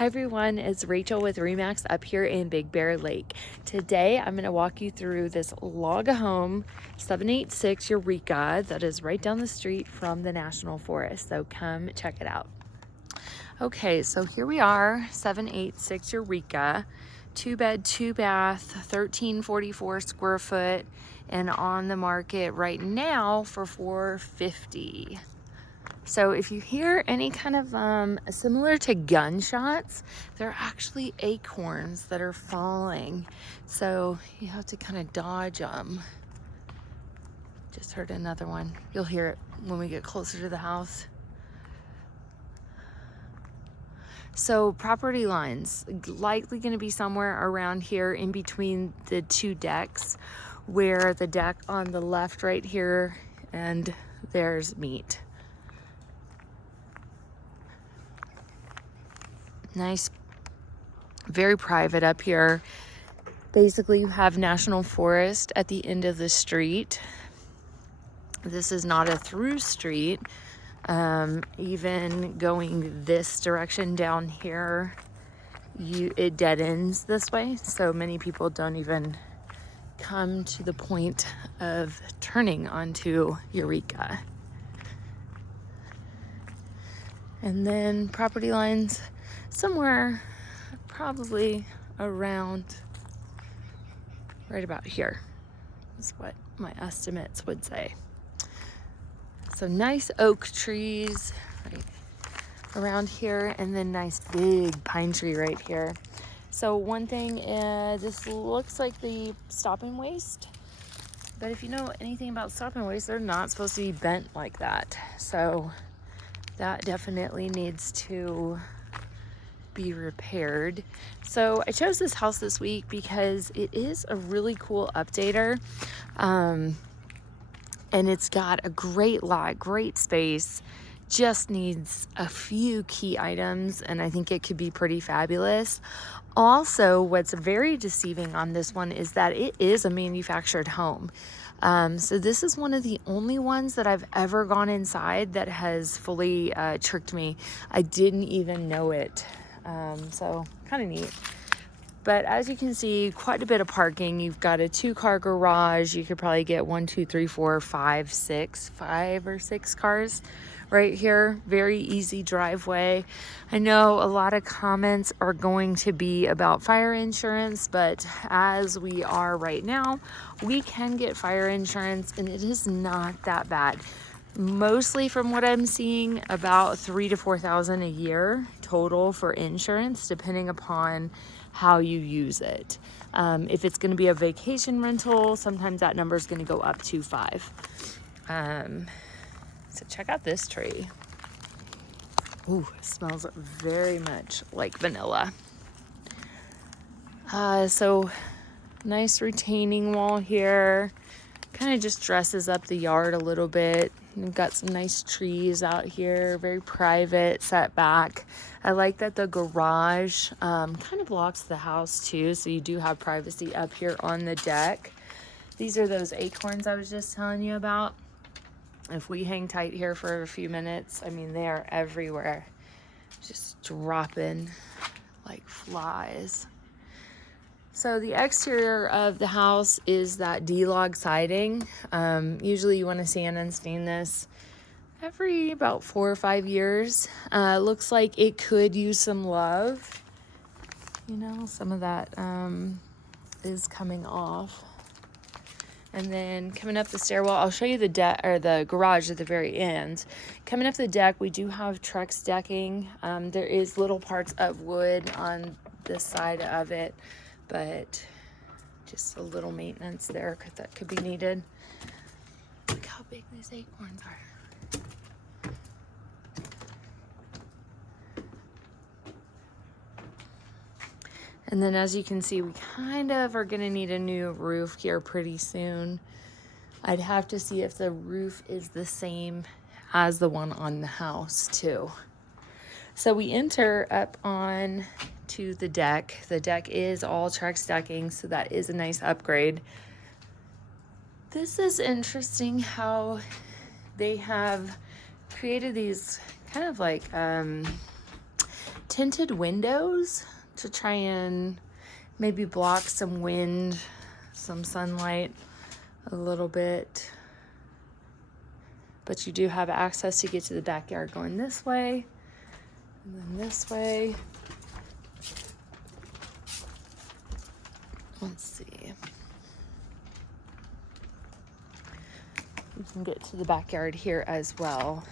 Hi everyone, it's Rachel with Remax up here in Big Bear Lake. Today I'm going to walk you through this log home 786 Eureka that is right down the street from the National Forest. So come check it out. Okay, so here we are, 786 Eureka, 2-bed, 2-bath, 1344 square foot, and on the market right now for $450. So if you hear any kind of similar to gunshots, they're actually acorns that are falling. So you have to kind of dodge them. Just heard another one. You'll hear it when we get closer to the house. So property lines, likely going to be somewhere around here in between the two decks, where the deck on the left right here and there's meet. Nice, very private up here. Basically, you have National Forest at the end of the street. This is not a through street. Even going this direction down here, it dead ends this way. So many people don't even come to the point of turning onto Eureka. And then property lines somewhere probably around right about here is what my estimates would say. So nice oak trees right around here, and then nice big pine tree right here. So one thing, this looks like the stop and waste, but if you know anything about stop and waste, they're not supposed to be bent like that. So that definitely needs to be repaired. So I chose this house this week because it is a really cool updater, and it's got a great lot, great space, just needs a few key items, and I think it could be pretty fabulous. Also, what's very deceiving on this one is that it is a manufactured home. So this is one of the only ones that I've ever gone inside that has fully tricked me. I didn't even know it. So kind of neat. But as you can see, quite a bit of parking. You've got a 2-car garage. You could probably get 5 or 6 cars right here. Very easy driveway. I know a lot of comments are going to be about fire insurance, but as we are right now, we can get fire insurance, and it is not that bad. Mostly from what I'm seeing, about $3,000 to $4,000 a year total for insurance, depending upon how you use it. If it's going to be a vacation rental, sometimes that number is going to go up to $5,000. So check out this tree. Ooh, it smells very much like vanilla. So nice retaining wall here. Kind of just dresses up the yard a little bit. We've got some nice trees out here, very private setback. I like that the garage kind of blocks the house too, so you do have privacy up here on the deck. These are those acorns I was just telling you about. If we hang tight here for a few minutes, I mean, they are everywhere, just dropping like flies. So the exterior of the house is that D-log siding. Usually you want to sand and stain this every about 4 or 5 years. Looks like it could use some love. You know, some of that is coming off. And then coming up the stairwell, I'll show you the deck or the garage at the very end. Coming up the deck, we do have Trex decking. There is little parts of wood on this side of it, but just a little maintenance there that could be needed. Look how big these acorns are. And then as you can see, we kind of are gonna need a new roof here pretty soon. I'd have to see if the roof is the same as the one on the house too. So we enter up on to the deck. The deck is all Trex decking, so that is a nice upgrade. This is interesting how they have created these kind of like tinted windows to try and maybe block some wind, some sunlight a little bit. But you do have access to get to the backyard going this way and then this way. Let's see. You can get to the backyard here as well.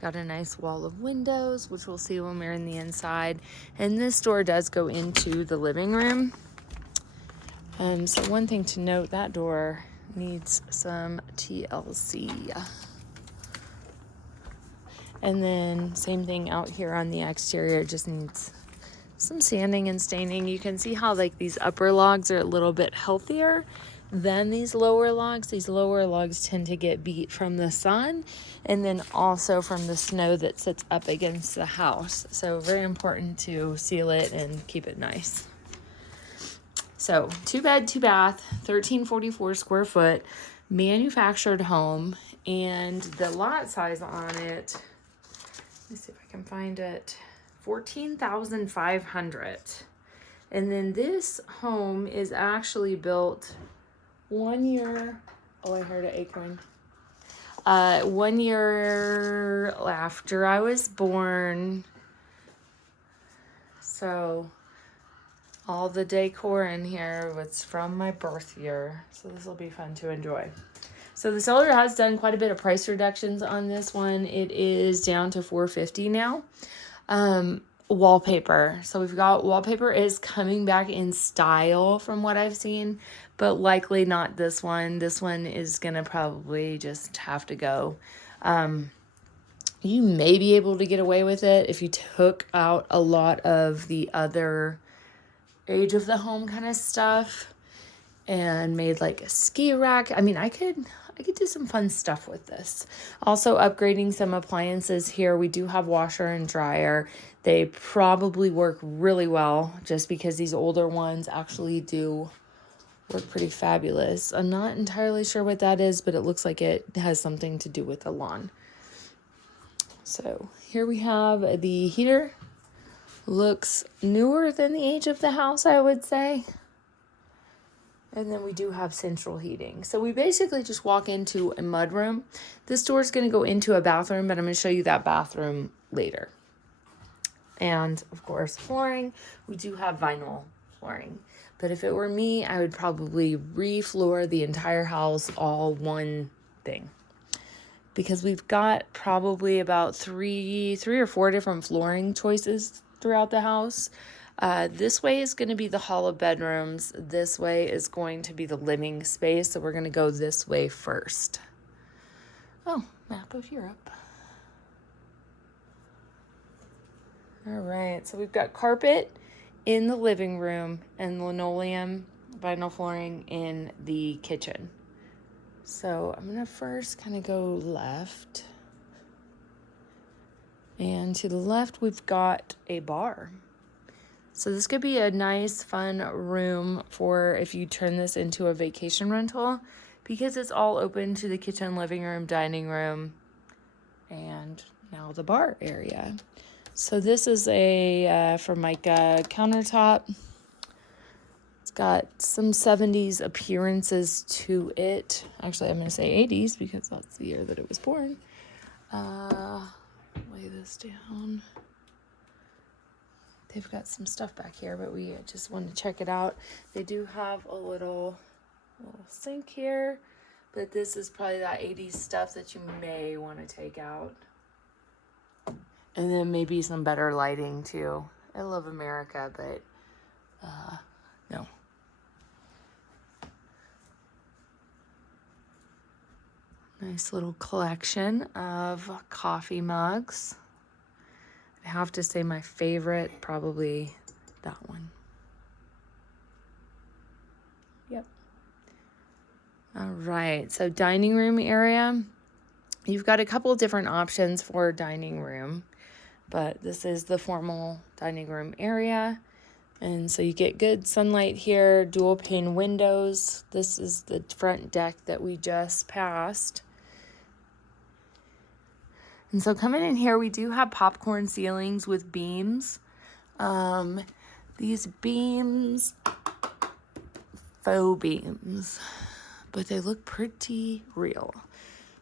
Got a nice wall of windows, which we'll see when we're in the inside. And this door does go into the living room. So one thing to note, that door needs some TLC. And then same thing out here on the exterior, just needs some sanding and staining. You can see how like these upper logs are a little bit healthier than these lower logs. These lower logs tend to get beat from the sun and then also from the snow that sits up against the house. So very important to seal it and keep it nice. So 2 bed, 2 bath, 1344 square foot, manufactured home, and the lot size on it, let me see if I can find it, 14,500. And then this home is actually built 1 year, oh, I heard an acorn. 1 year after I was born. So all the decor in here was from my birth year. So this will be fun to enjoy. So the seller has done quite a bit of price reductions on this one. It is down to $450 now. Wallpaper. So we've got wallpaper is coming back in style from what I've seen, but likely not this one. This one is going to probably just have to go. You may be able to get away with it if you took out a lot of the other age of the home kind of stuff and made like a ski rack. I mean, I could do some fun stuff with this. Also upgrading some appliances here. We do have washer and dryer. They probably work really well just because these older ones actually do work pretty fabulous. I'm not entirely sure what that is, but it looks like it has something to do with the lawn. So here we have the heater. Looks newer than the age of the house, I would say. And then we do have central heating. So we basically just walk into a mudroom. This door is going to go into a bathroom, but I'm going to show you that bathroom later. And of course, flooring. We do have vinyl flooring. But if it were me, I would probably re-floor the entire house, all one thing. Because we've got probably about three or four different flooring choices throughout the house. This way is going to be the hall of bedrooms. This way is going to be the living space. So we're going to go this way first. Oh, map of Europe. All right, so we've got carpet in the living room and linoleum vinyl flooring in the kitchen. So I'm going to first kind of go left. And to the left, we've got a bar. So this could be a nice, fun room for if you turn this into a vacation rental, because it's all open to the kitchen, living room, dining room, and now the bar area. So this is a Formica countertop. It's got some 70s appearances to it. Actually, I'm going to say 80s because that's the year that it was born. Lay this down. They've got some stuff back here, but we just want to check it out. They do have a little sink here, but this is probably that 80s stuff that you may want to take out. And then maybe some better lighting too. I love America, but no. Nice little collection of coffee mugs. I have to say my favorite, probably that one. Yep. All right, so dining room area. You've got a couple of different options for dining room, but this is the formal dining room area. And so you get good sunlight here, dual pane windows. This is the front deck that we just passed. And so coming in here, we do have popcorn ceilings with beams. These beams, faux beams, but they look pretty real.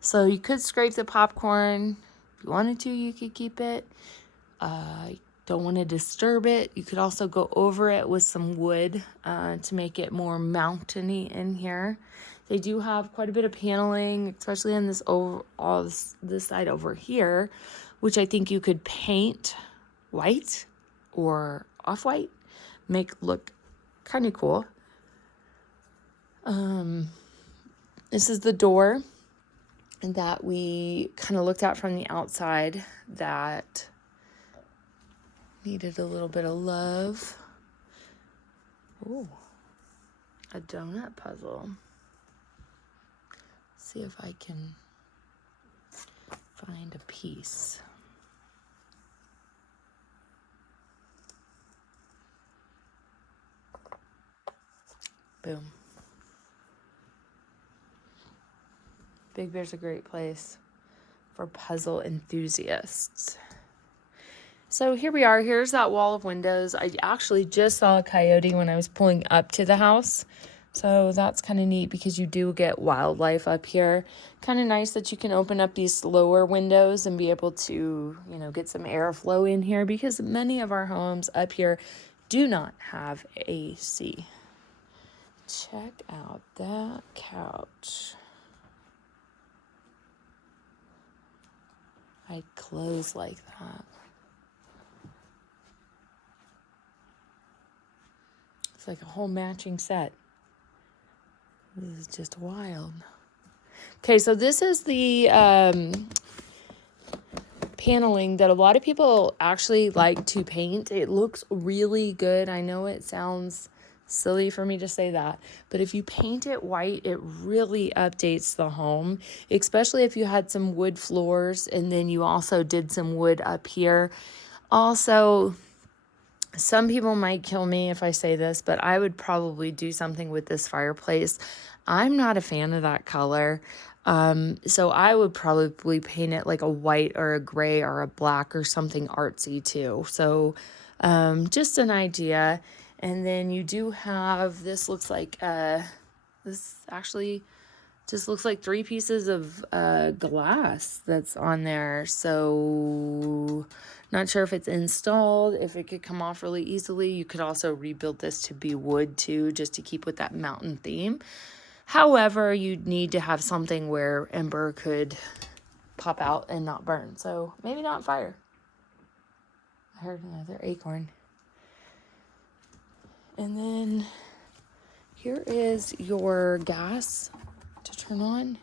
So you could scrape the popcorn. If you wanted to, you could keep it. Don't want to disturb it. You could also go over it with some wood to make it more mountainy in here. They do have quite a bit of paneling, especially on this side over here, which I think you could paint white or off-white, make look kind of cool. This is the door that we kind of looked at from the outside that needed a little bit of love. Oh, a donut puzzle. See if I can find a piece. Boom. Big Bear's a great place for puzzle enthusiasts. So here we are. Here's that wall of windows. I actually just saw a coyote when I was pulling up to the house. So that's kind of neat because you do get wildlife up here. Kind of nice that you can open up these lower windows and be able to, get some airflow in here because many of our homes up here do not have AC. Check out that couch. I'd close like that. It's like a whole matching set. This is just wild. Okay, so this is the paneling that a lot of people actually like to paint. It looks really good. I know it sounds silly for me to say that, but if you paint it white, it really updates the home, especially if you had some wood floors and then you also did some wood up here. Also, some people might kill me if I say this, but I would probably do something with this fireplace. I'm not a fan of that color. So I would probably paint it like a white or a gray or a black or something artsy too. So just an idea. And then you do have, this looks like, this actually just looks like 3 pieces of glass that's on there. So not sure if it's installed, if it could come off really easily. You could also rebuild this to be wood too, just to keep with that mountain theme. However, you'd need to have something where ember could pop out and not burn. So maybe not fire. I heard another acorn. And then here is your gas to turn on.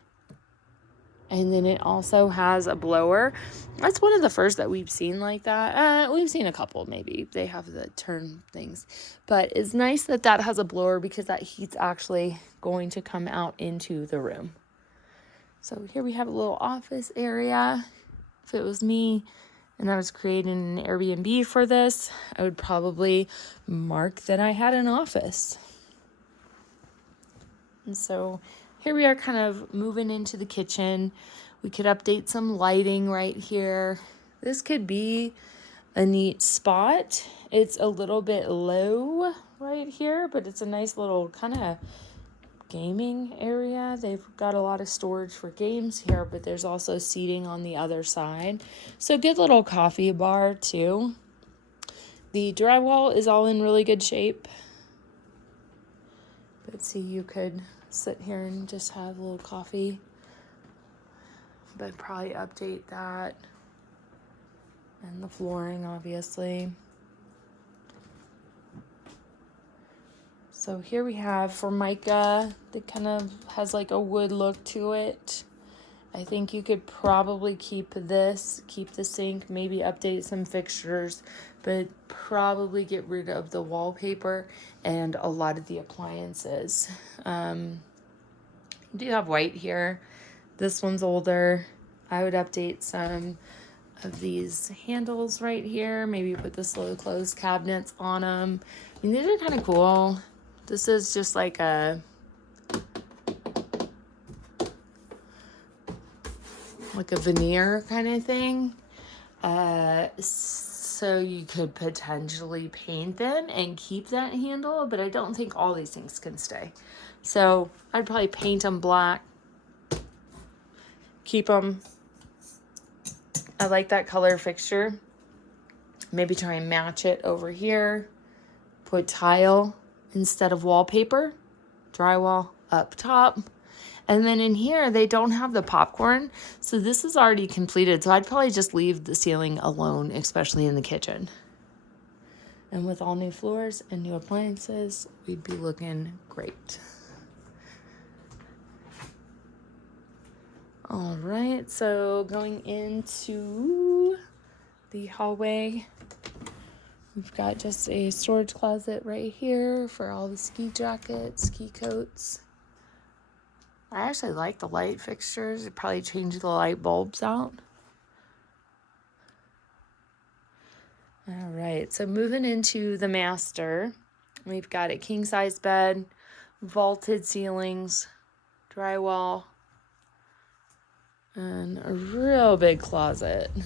And then it also has a blower. That's one of the first that we've seen like that. We've seen a couple maybe. They have the turn things. But it's nice that that has a blower because that heat's actually going to come out into the room. So here we have a little office area. If it was me and I was creating an Airbnb for this, I would probably mark that I had an office. And so here we are kind of moving into the kitchen. We could update some lighting right here. This could be a neat spot. It's a little bit low right here, but it's a nice little kind of gaming area. They've got a lot of storage for games here, but there's also seating on the other side. So good little coffee bar too. The drywall is all in really good shape. But see, you could sit here and just have a little coffee, but probably update that, and the flooring obviously. So here we have Formica that kind of has like a wood look to it. I think you could probably keep the sink, maybe update some fixtures, but probably get rid of the wallpaper and a lot of the appliances. You do have white here. This one's older. I would update some of these handles right here. Maybe put the slow close cabinets on them. I mean, these are kind of cool. This is just like a like a veneer kind of thing. So you could potentially paint them and keep that handle, but I don't think all these things can stay. So I'd probably paint them black, keep them. I like that color fixture. Maybe try and match it over here. Put tile instead of wallpaper, drywall up top. And then in here, they don't have the popcorn. So this is already completed. So I'd probably just leave the ceiling alone, especially in the kitchen. And with all new floors and new appliances, we'd be looking great. All right, so going into the hallway, we've got just a storage closet right here for all the ski jackets, ski coats. I actually like the light fixtures. I'd probably change the light bulbs out. All right, so moving into the master, we've got a king-size bed, vaulted ceilings, drywall, and a real big closet. I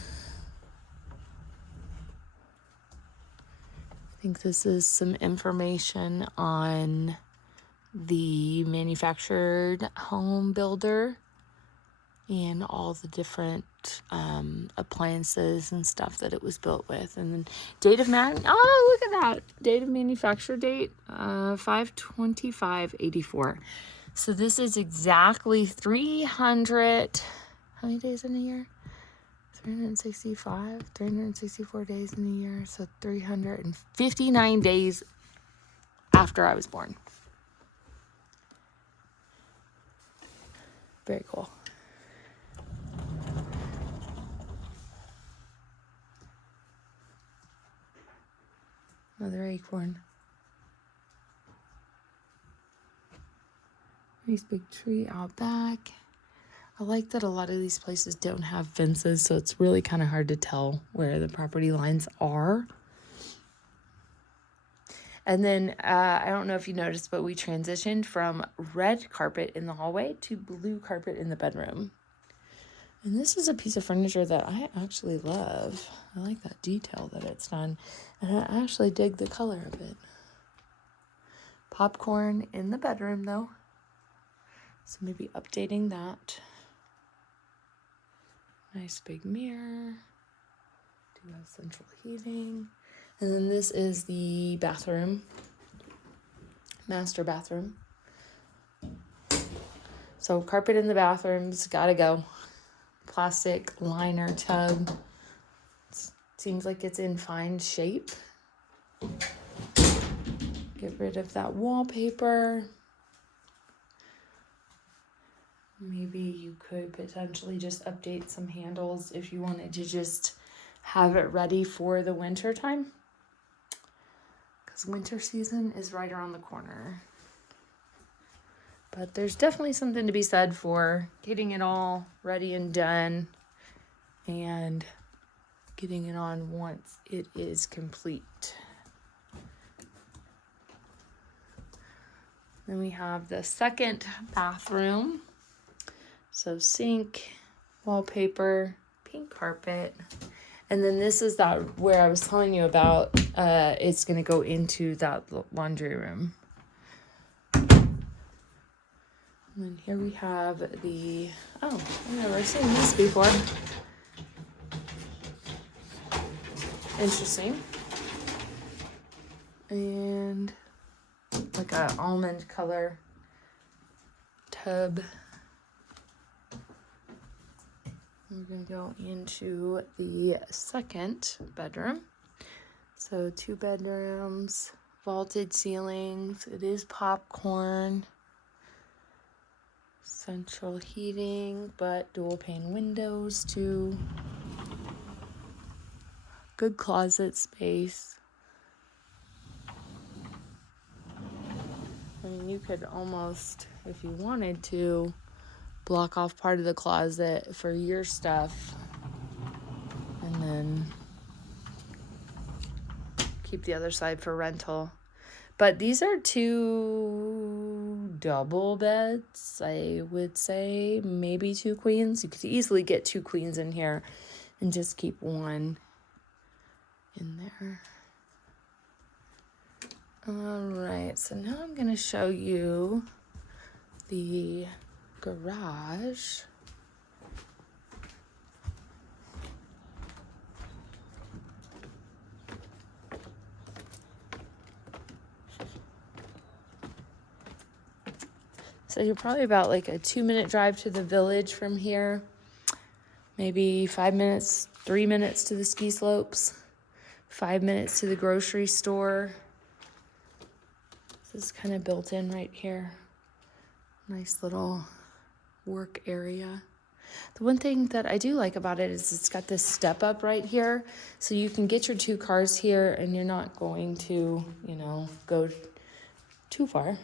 think this is some information on the manufactured home builder and all the different appliances and stuff that it was built with. And then date of look at that. Date of manufacture date, 5/25/84. So this is exactly 300, how many days in a year? 364 days in a year. So 359 days after I was born. Very cool. Another acorn. Nice big tree out back. I like that a lot of these places don't have fences, so it's really kind of hard to tell where the property lines are. And then, I don't know if you noticed, but we transitioned from red carpet in the hallway to blue carpet in the bedroom. And this is a piece of furniture that I actually love. I like that detail that it's done. And I actually dig the color of it. Popcorn in the bedroom, though. So maybe updating that. Nice big mirror. Do have central heating. And then this is the bathroom. Master bathroom. So carpet in the bathrooms, gotta go. Plastic liner tub. Seems like it's in fine shape. Get rid of that wallpaper. Maybe you could potentially just update some handles if you wanted to just have it ready for the winter time. Because winter season is right around the corner. But there's definitely something to be said for getting it all ready and done and getting it on once it is complete. Then we have the second bathroom. So sink, wallpaper, pink carpet. And then this is that where I was telling you about, it's going to go into that laundry room. And then here we have the, I've never seen this before. Interesting. And like a almond color tub. We're going to go into the second bedroom. So 2 bedrooms, vaulted ceilings. It is popcorn. Central heating, but dual pane windows too. Good closet space. I mean, you could almost, if you wanted to, block off part of the closet for your stuff and then keep the other side for rental. But these are 2 double beds, I would say. Maybe 2 queens. You could easily get 2 queens in here and just keep one in there. All right, so now I'm going to show you the garage. So you're probably about like a 2-minute drive to the village from here. Maybe 5 minutes, 3 minutes to the ski slopes. 5 minutes to the grocery store. This is kind of built in right here. Nice little work area. The one thing that I do like about it is it's got this step up right here. So you can get your 2 cars here and you're not going to, you know, go too far.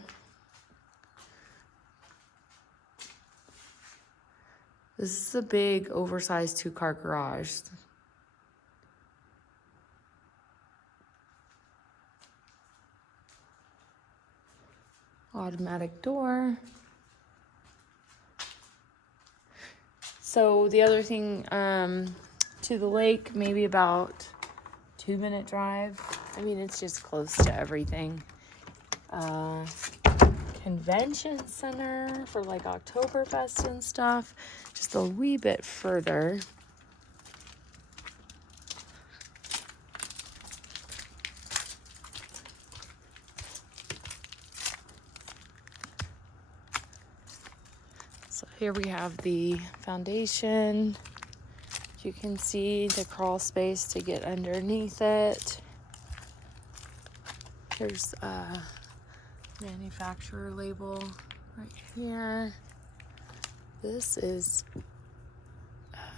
This is a big, oversized 2-car garage. Automatic door. So the other thing, to the lake, maybe about 2-minute drive. I mean, it's just close to everything. Convention center for like Oktoberfest and stuff, just a wee bit further. So here we have the foundation. You can see the crawl space to get underneath it. Here's a manufacturer label right here. This is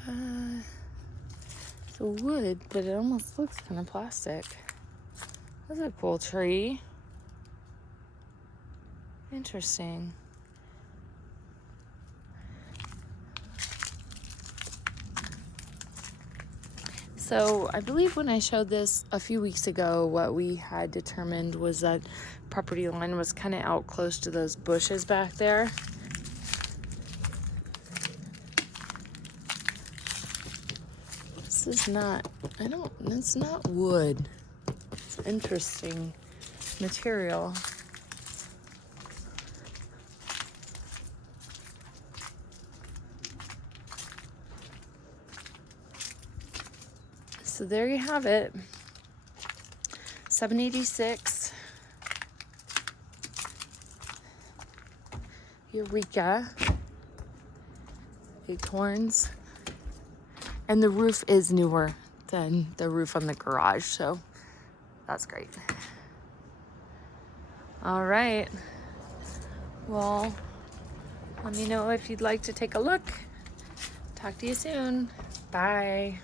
it's a wood, but it almost looks kind of plastic. That's a cool tree. Interesting. So I believe when I showed this a few weeks ago, what we had determined was that property line was kind of out close to those bushes back there. This is not, it's not wood. It's interesting material. So there you have it. 786 Eureka Acorns. And the roof is newer than the roof on the garage, so that's great. All right. Well, let me know if you'd like to take a look. Talk to you soon. Bye.